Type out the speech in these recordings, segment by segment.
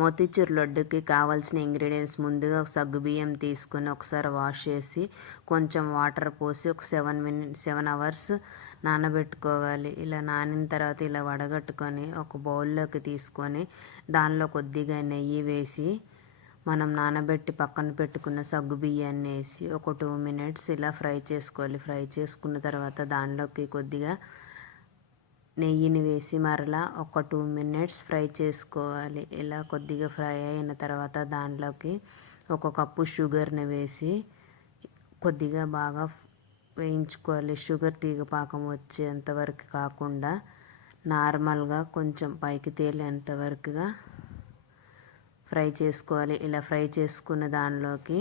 మోతీచూర్ లడ్డుకి కావాల్సిన ఇంగ్రీడియంట్స్ ముందుగా సగ్గుబియ్యం తీసుకొని ఒకసారి వాష్ చేసి కొంచెం వాటర్ పోసి ఒక 7 అవర్స్ నానబెట్టుకోవాలి. ఇలా నానిన తర్వాత ఇలా వడగట్టుకొని ఒక బౌల్లోకి తీసుకొని దానిలో కొద్దిగా నెయ్యి వేసి మనం నానబెట్టి పక్కన పెట్టుకున్న సగ్గుబియ్యాన్ని వేసి ఒక 2 మినిట్స్ ఇలా ఫ్రై చేసుకోవాలి. ఫ్రై చేసుకున్న తర్వాత దానిలోకి కొద్దిగా నెయ్యిని వేసి మరలా ఒక 2 మినిట్స్ ఫ్రై చేసుకోవాలి. ఇలా కొద్దిగా ఫ్రై అయిన తర్వాత దాంట్లోకి ఒక కప్పు షుగర్ని వేసి కొద్దిగా బాగా వేయించుకోవాలి. షుగర్ తీగ పాకం వచ్చేంత వరకు కాకుండా నార్మల్గా కొంచెం పైకి తేలేంత వరకుగా ఫ్రై చేసుకోవాలి. ఇలా ఫ్రై చేసుకున్న దానిలోకి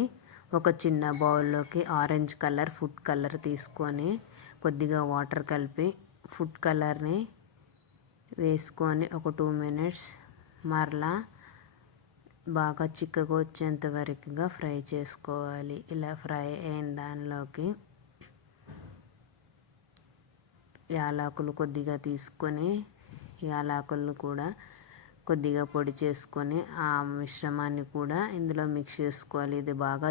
ఒక చిన్న బౌల్లోకి ఆరెంజ్ కలర్ ఫుడ్ కలర్ తీసుకొని కొద్దిగా వాటర్ కలిపి ఫుడ్ కలర్ని వేసుకొని ఒక 2 మినిట్స్ మరలా బాగా చిక్కగా వచ్చేంత వరకుగా ఫ్రై చేసుకోవాలి. ఇలా ఫ్రై అయిన దానిలోకి యాలకులు కొద్దిగా తీసుకొని యాలకులను కూడా కొద్దిగా పొడి చేసుకొని ఆ మిశ్రమాన్ని కూడా ఇందులో మిక్స్ చేసుకోవాలి. ఇది బాగా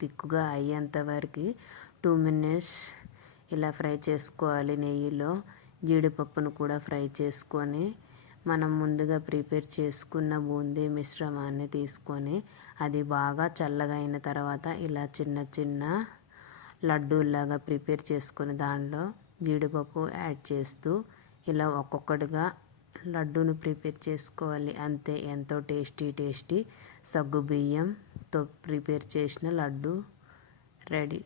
తిక్కుగా అయ్యేంత వరకు 2 మినిట్స్ ఇలా ఫ్రై చేసుకోవాలి. నెయ్యిలో జీడిపప్పును కూడా ఫ్రై చేసుకొని మనం ముందుగా ప్రిపేర్ చేసుకున్న బూందీ మిశ్రమాన్ని తీసుకొని అది బాగా చల్లగా అయిన తర్వాత ఇలా చిన్న చిన్న లడ్డూలాగా ప్రిపేర్ చేసుకొని దానిలో జీడిపప్పు యాడ్ చేస్తూ ఇలా ఒక్కొక్కటిగా లడ్డూను ప్రిపేర్ చేసుకోవాలి. అంతే, ఎంతో టేస్టీ సగ్గుబియ్యంతో ప్రిపేర్ చేసిన లడ్డు రెడీ.